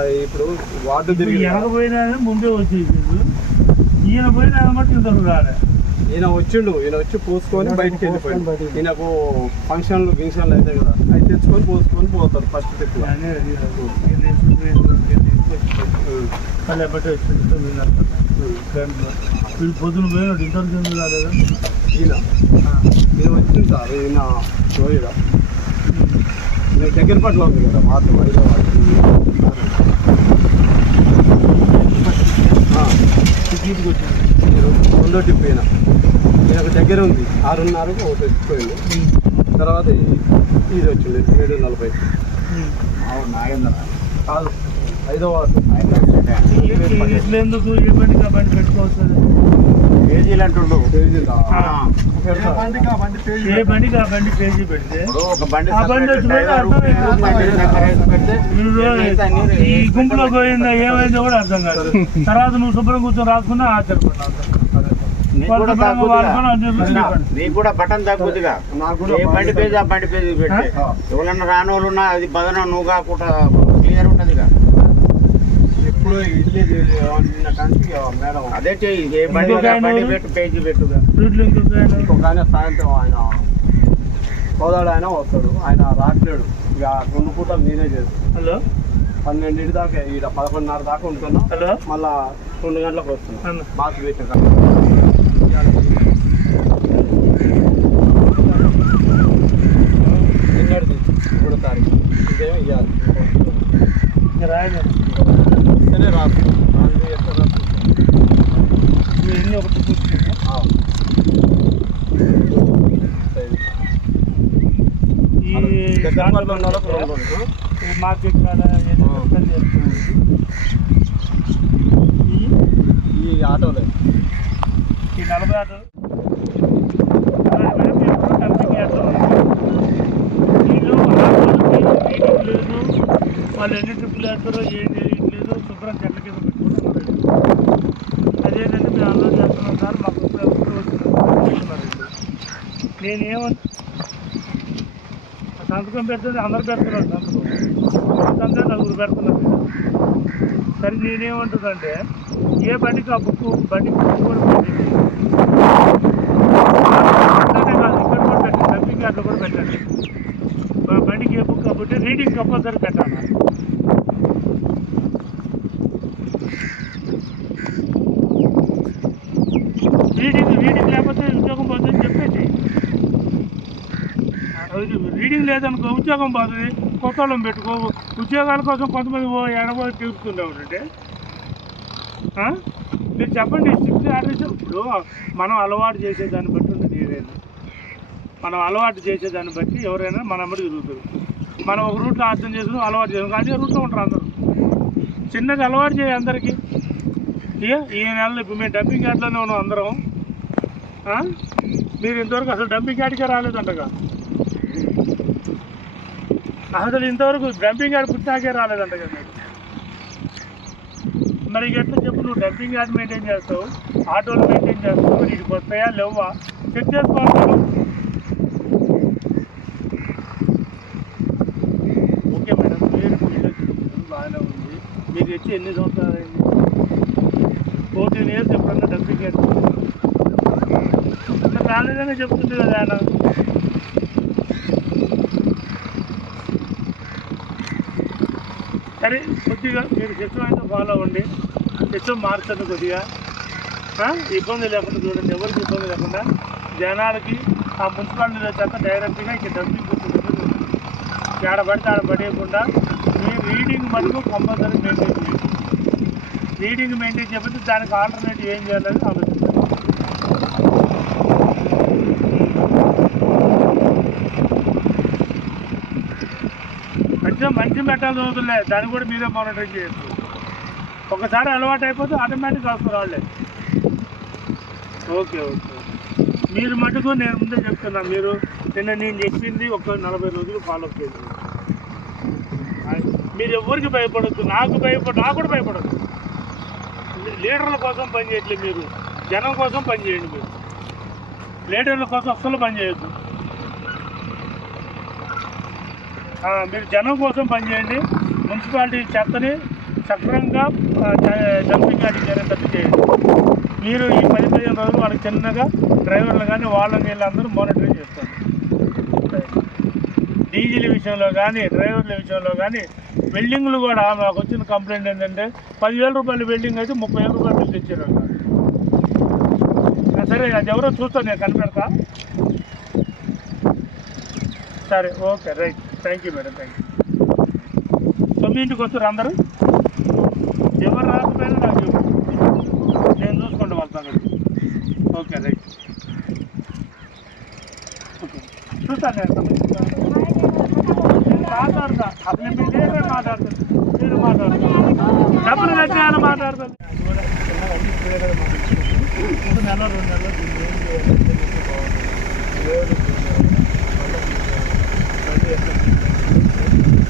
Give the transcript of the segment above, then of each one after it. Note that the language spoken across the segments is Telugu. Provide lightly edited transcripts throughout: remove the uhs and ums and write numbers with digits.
మళ్ళీ ఇప్పుడు వార్డు తిరిగి ఎనకపోయినా ముందే వచ్చేసిండు, ఈయన పోయినా బట్టి ఇంతకు రాలే. ఈయన వచ్చి పోసుకొని బయటికి వెళ్ళిపోయింది. ఈయనకు ఫంక్షన్లు గింక్షన్లు అయితే కదా, అవి తెచ్చుకొని పోసుకొని పోతారు ఫస్ట్ ఎక్కువ. వీళ్ళు పొద్దున పోయినాడు ఇంతవరకు రాలేదా? ఈయన వచ్చింది సార్. ఈయన పోయిరా దగ్గర పట్ల ఉంది కదా మాతో హైదరాబాద్. రెండో టిప్ ఈయనకు దగ్గర ఉంది 6:30కు ఒకటి వచ్చిపోయింది. తర్వాత ఇది వచ్చింది 7:40. కాదు 5వ వార్డు. ఎందుకు ఏ బండి బండి పెట్టుకోవచ్చు? పేజీలు అంటుండు. ఏ బండికి ఆ బండి పేజీ పెడితే ఈ గుంపులో పోయిందా ఏమైందో కూడా అర్థం కాదు. తర్వాత నువ్వు శుభ్రం కూర్చొని రాసుకున్నా ఆశ్చర్యపడ్డావు. నీకు కూడా బటన్ తగ్గుద్దిగా, ఏ బండి పేజీ ఆ బండి పేజీ పెడితే ఎవరన్నా రాని వాళ్ళు ఉన్నా అది బదనం నువ్వు కాకుండా క్లియర్ ఉంటదిగా. ఎప్పుడు మేడం అదే చెయ్యి, ఏ బండి పెట్టు పేజీ పెట్టుగా. ఒక ఆయన సాయంత్రం ఆయన సోదాడు ఆయన వస్తాడు, ఆయన రాట్లేడు. ఇక 2 పూటలు నేనే చేస్తాను. హలో 12 దాకా ఈడ 11:30 దాకా ఉంటున్నా. హలో మళ్ళా 2 గంటలకు వస్తున్నా. బాక్స్ పెట్టిన నిన్నటిది 3వ తారీఖు ఇదేమో ఇవ్వాలి. రాయలే రాదు ఎట్లా రాదు. ఎన్ని ఒకటి ఈ మార్కెట్ ఈ ఆటోలే ఈ 40 ఆటో వీళ్ళు మీటింగ్ లేదు, వాళ్ళు ఎన్ని ట్రిప్పులు వేస్తారో ఏం తెలియట్లేదు. శుభ్రం చెట్ల కింద పెట్టుకుంటున్నారు. అదేంటంటే మేము అందరూ చేస్తున్నాం సార్, మాకు వస్తున్నారు. నేనేమన్నా సంతకం పెడుతుంది, అందరు పెడుతున్నారు సంతకం, 4 పెడుతున్నారు. సరే నేనేమంటుందంటే ఏ బండికి ఆ బండి కూడా పెట్టండి, ఇక్కడ కూడా పెట్టండి, డంపింగ్ యార్డ్లో కూడా పెట్టండి. బండికి ఏ బుక్ కాబట్టి రీడింగ్ కంపల్సరీ పెట్టాలి. రీడింగ్ లేకపోతే ఉద్యోగం పోతుందని చెప్పేసి, రీడింగ్ లేదనుకో ఉద్యోగం పోతుంది. కొత్త వాళ్ళని పెట్టుకో. ఉద్యోగాల కోసం కొంతమంది ఎడబోయి తిరుగుతుండే మీరు చెప్పండి. స్ట్రిక్ట్ ఆర్డర్స్ ఇప్పుడు మనం అలవాటు చేసేదాన్ని బట్టి ఉంటుంది. ఏదైనా మనం అలవాటు చేసేదాన్ని బట్టి ఎవరైనా మన అమ్మడి తిరుగుతారు. మనం ఒక రూట్లో అర్థం చేసుకుని అలవాటు చేసాం, అదే రూట్లో ఉంటారు అందరూ. చిన్నది అలవాటు చేయాలి అందరికీ. ఈ నెలలో ఇప్పుడు మేము డంపింగ్ యార్డ్లోనే ఉన్నాం అందరం. మీరు ఇంతవరకు అసలు డంపింగ్ యార్డ్కే రాలేదంటగా. అసలు ఇంతవరకు డంపింగ్ యార్డ్ పుట్టినాకే రాలేదంటగా మీరు. మరి ఎట్లా చెప్పు, నువ్వు డంపింగ్ యార్డ్ మెయింటైన్ చేస్తావు, ఆటోలు మెయింటైన్ చేస్తావు, మరి ఇటుకు వస్తాయా లేవా చెక్ చేసుకోవాలి. ఓకే మేడం, మీరు బాగానే ఉంది. మీకు వచ్చి ఎన్ని సంవత్సరాలు అయింది? 14 years ఎప్పుడన్నా డంపింగ్ యార్డ్ రాలేదని చెప్తుంది కదా ఆయన. సరే కొద్దిగా మీరు సిస్టమ్ అయితే ఫాలో అవ్వండి, సిస్టమ్ మార్చండి కొద్దిగా. ఇబ్బంది లేకుండా చూడండి, ఎవరికి ఇబ్బంది లేకుండా జనాలకి ఆ మున్సిపాలిటీలో చేత డైరెక్ట్గా ఇక్కడ డంపింగ్ కూర్చుంటుంది. ఆడ పడితే ఆడ పడేయకుండా మీ రీడింగ్ మటుకు కంపల్సరీ మెయింటైన్ చేయండి. రీడింగ్ మెయింటైన్ చేయకపోతే దానికి ఆల్టర్నేటివ్ ఏం చేయాలని ఆలోచించాలి. మంచి మెట్టాలు చదువుతులే, దాన్ని కూడా మీరే మానిటరింగ్ చేయొచ్చు. ఒకసారి అలవాటు అయిపోతే ఆటోమేటిక్ వస్తారు వాళ్ళే. ఓకే ఓకే, మీరు మటుకు నేను ముందే చెప్తున్నా, మీరు నిన్న నేను చెప్పింది ఒక 40 రోజులు ఫాలో అప్ చేయండి. మీరు ఎవరికి భయపడద్దు, నాకు కూడా భయపడద్దు. లీడర్ల కోసం పనిచేయట్లేదు, మీరు జనం కోసం పనిచేయండి. మీరు లీడర్ల కోసం అస్సలు పనిచేయద్దు. మీరు జనం కోసం పనిచేయండి. మున్సిపాలిటీ చెత్తని సక్రమంగా డంపింగ్ యార్డ్ జరిగేటట్టు చేయండి. మీరు ఈ 10-15 రోజులు వాళ్ళకి చిన్నగా డ్రైవర్లు కానీ వాళ్ళని వీళ్ళందరూ మానిటరింగ్ చేస్తారు. డీజిల్ విషయంలో కానీ డ్రైవర్ల విషయంలో కానీ వెల్డింగ్లు కూడా మాకు వచ్చిన కంప్లైంట్ ఏంటంటే 10,000 రూపాయలు వెల్డింగ్ అయితే 30,000 రూపాయలు బిల్ తెచ్చారు. సరే అది ఎవరో చూస్తాను, నేను కనిపెడతా. సరే okay right, thank you madam, thank you. 9ంటికి వస్తారు అందరూ, ఎవరు రాకపోయినా నాకు చెప్పు, నేను చూసుకోండి వాళ్ళ సంగతి. ఓకే రైట్, ఓకే చూస్తాను నేను మాట్లాడతా. అసలు మీరు నేనే మాట్లాడతాను, నేను మాట్లాడతాను, డబ్బులు కట్టాలని మాట్లాడతాను. ఇంకా నెల 2 నెలలు దీన్ని ఏం చేయాలి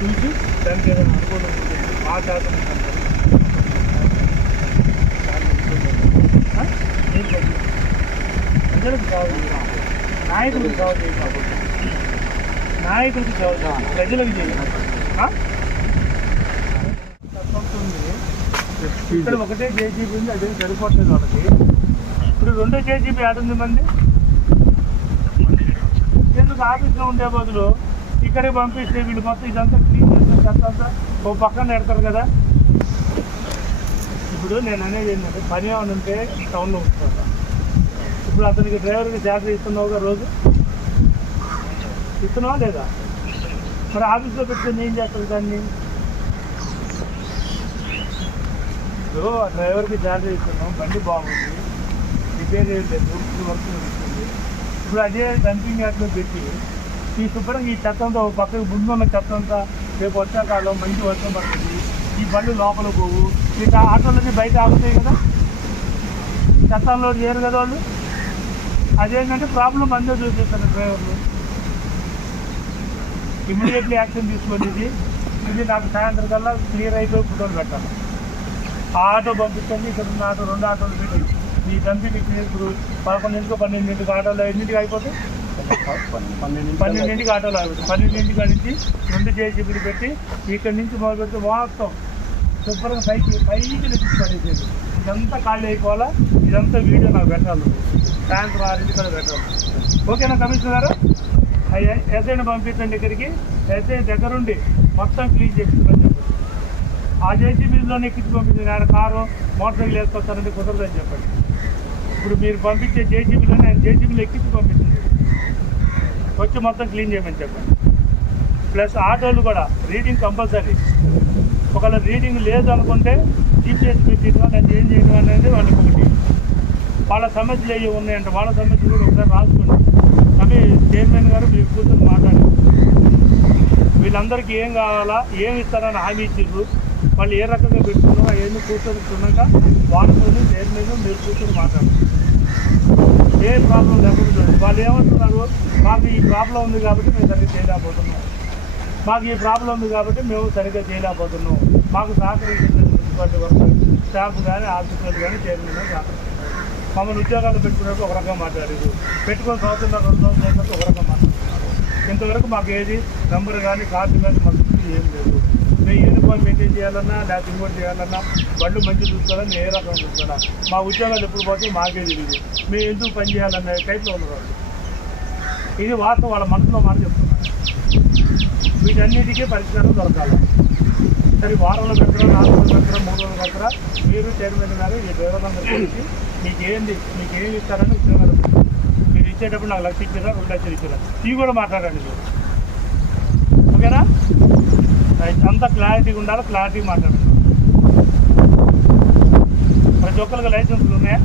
చూసి దానికి ఏదైనా అనుకూలం ఆ శాతం ప్రజలకు కావాలి, నాయకులకు కావాలి, నాయకులకు కావాలి, ప్రజలకు చేయాలి. ఇక్కడ ఒకటే జేసీబీ ఉంది, అదే సరిపోతుంది వాళ్ళకి. ఇప్పుడు 2వ జేసీబీ ఏడుంది మంది, ఎందుకు ఆఫీస్లో ఉండే బదులు ఇక్కడికి పంపిస్తే వీళ్ళు మొత్తం ఇదంతా క్లీన్ చేసిన చెత్త ఓ పక్కన పెడతారు కదా. ఇప్పుడు నేను అనేది ఏంటంటే పని ఏమైనా ఉంటే టౌన్లో ఉంచుకుంటా. ఇప్పుడు అతనికి డ్రైవర్కి శాలరీ ఇస్తున్నావుగా, రోజు ఇస్తున్నావా లేదా? మరి ఆఫీస్లో పెట్టుకుని ఏం చేస్తారు దాన్ని? ఇప్పుడు డ్రైవర్కి శాలరీ ఇస్తున్నాం, బండి బాగుంది, రిపేర్ చేయలేదు, వర్క్ నడుస్తుంది. ఇప్పుడు అదే డంపింగ్ యార్డ్లో పెట్టి ఈ శుభ్రంగా ఈ చెత్త అంతా పక్కకు ముందు ఉన్న చెత్త అంతా రేపు వర్షాకాలం మంచి వర్షం పడుతుంది, ఈ బండ్లు లోపల పోవు, ఈ ఆటోలన్నీ బయట ఆగుతాయి కదా, చెత్తలో చేయరు కదా వాళ్ళు. అదేంటంటే ప్రాబ్లం అందరూ చూపిస్తారు డ్రైవర్లు. ఇమ్మీడియట్లీ యాక్షన్ తీసుకొని ఇది నాకు సాయంత్రం కల్లా క్లియర్ అయిపోయి ఫోటోలు పెట్టాలి. ఆ ఆటో పంపించండి, ఇక్కడ ఉన్న ఆటో 2 ఆటోలు పెట్టి ఈ డంపింగ్ ఇప్పుడు 11ంటికో 12ంటికి ఆటోలు ఎన్నింటికి అయిపోతాయి, 12ంటికి ఆటోలు అయిపోతాయి. 12ంటికి నుంచి 2 జేసీబీలు పెట్టి ఇక్కడి నుంచి మొదలుపెట్టి మొత్తం శుభ్రంగా పైకి లెక్కి పడేసేది. ఇదంతా ఖాళీ అయిపోవాలా, ఇదంతా వీడియో నాకు పెట్టాలి, సాయంత్రం 6ంటికి కూడా పెట్టాలి. ఓకేనా కమిషనర్ గారు? ఎస్ఐని పంపించండి ఇక్కడికి, ఎస్ఐ దగ్గరుండి మొత్తం క్లీన్ చేస్తుందని చెప్పండి. ఆ జేసీబీలోనే ఎక్కించి పంపించండి. ఆయన కారు మోటార్ సైకిల్ వేసుకొస్తారంటే కుదరదని చెప్పండి. ఇప్పుడు మీరు పంపించే జేసీబీలోనే ఆయన జేసీబీలో ఎక్కించి పంపించండి, వచ్చి మొత్తం క్లీన్ చేయమని చెప్పండి. ప్లస్ ఆటోలు కూడా రీడింగ్ కంపల్సరీ. ఒకవేళ రీడింగ్ లేదు అనుకుంటే జీపీఎస్ పెట్టినా నేను ఏం చేయడం అనేది వాళ్ళకి ఒకటి. వాళ్ళ సమస్యలు ఏవి ఉన్నాయంటే వాళ్ళ సమస్యలు కూడా ఒకసారి రాసుకోండి. అవి చైర్మన్ గారు మీరు కూర్చొని మాట్లాడారు, వీళ్ళందరికీ ఏం కావాలా, ఏమి ఇస్తారని హామీ ఇచ్చారు, వాళ్ళు ఏ రకంగా పెట్టుకున్నారో అవన్నీ కూర్చొనిస్తున్నాక వాళ్ళతో చైర్మన్ మీరు కూర్చొని మాట్లాడారు. ఏ ప్రాబ్లం లేకుండా వాళ్ళు ఏమంటున్నారు, మాకు ఈ ప్రాబ్లం ఉంది కాబట్టి మేము సరిగ్గా చేయలేకపోతున్నాం, మాకు ఈ ప్రాబ్లం ఉంది కాబట్టి మేము సరిగ్గా చేయలేకపోతున్నాం, మాకు సహకరించే మున్సిపాలిటీ వర్కర్ స్టాఫ్ కానీ ఆఫీసర్లు కానీ చైర్మన్ కానీ సహకరించారు. మమ్మల్ని ఉద్యోగాలు పెట్టుకున్నట్టు ఒక రకంగా మాట్లాడారు, పెట్టుకుని సంవత్సరం 2 సంవత్సరాలు ఒక రకంగా మాట్లాడారు. ఇంతవరకు మాకు ఏది నెంబర్ కానీ కార్డు కానీ మాకు ఏం లేదు. మేము యూనిఫామ్ మెయింటైన్ చేయాలన్నా లేకపోతే ఇంకోటి చేయాలన్నా బళ్ళు మంచి చూసుకోవాలని ఏ రకం చూసుకోవాలా, మా ఉద్యోగాలు ఎప్పుడు పోతే మాకే తెలియదు, మేము ఎందుకు పని చేయాలనే టైప్లో ఉన్నారు. ఇది వాస్తవం, వాళ్ళ మనసులో మాట చెప్తున్నారు. వీటన్నిటికీ పరిష్కారం దొరకాలి. సరే వారంలో పెడతారా, 4 రోజులు పెడతారా, 3 రోజులు పెడతారా, మీరు చైర్మన్ గారు ఈ డ్రైవర్లందరూ కలిసి మీకేమి ఇస్తారని ఉద్యోగాలు మీరు ఇచ్చేటప్పుడు నాకు 1,00,000 ఇచ్చారా, 2 లక్షలు ఇచ్చారా, ఇవి కూడా మాట్లాడండి మీరు. ఓకేనా? అంతా క్లారిటీగా ఉండాలి, క్లారిటీగా మాట్లాడండి. ప్రతి ఒక్కరికి లైసెన్సులు ఉన్నాయా?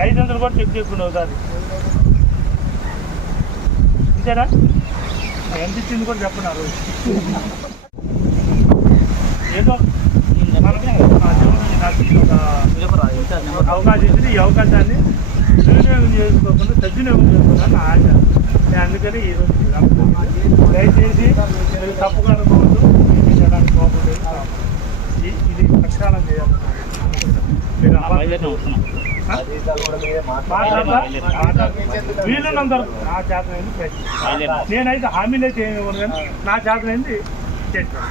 లైసెన్సులు కూడా చెక్ చేసుకుంటే ఒకసారి ఇచ్చారా? ఎంత ఇచ్చింది కూడా చెప్పన్నారు. ఏదో అవకాశం ఇచ్చింది, ఈ అవకాశాన్ని దుర్వినియోగం చేసుకోకుండా సద్వినియోగం చేసుకున్నాను ఆశ. అందుకని ఈరోజు దయచేసి తప్పుగా అనుకోవద్దు, చేయడానికి పోకూడదు. ఇది ప్రక్షాళన చేయాలి. వీళ్ళందరూ నా చేతనైంది ప్రయత్నం, నేనైతే హామీలే చేయనివ్వను కానీ నా చేతనైంది చేస్తాను.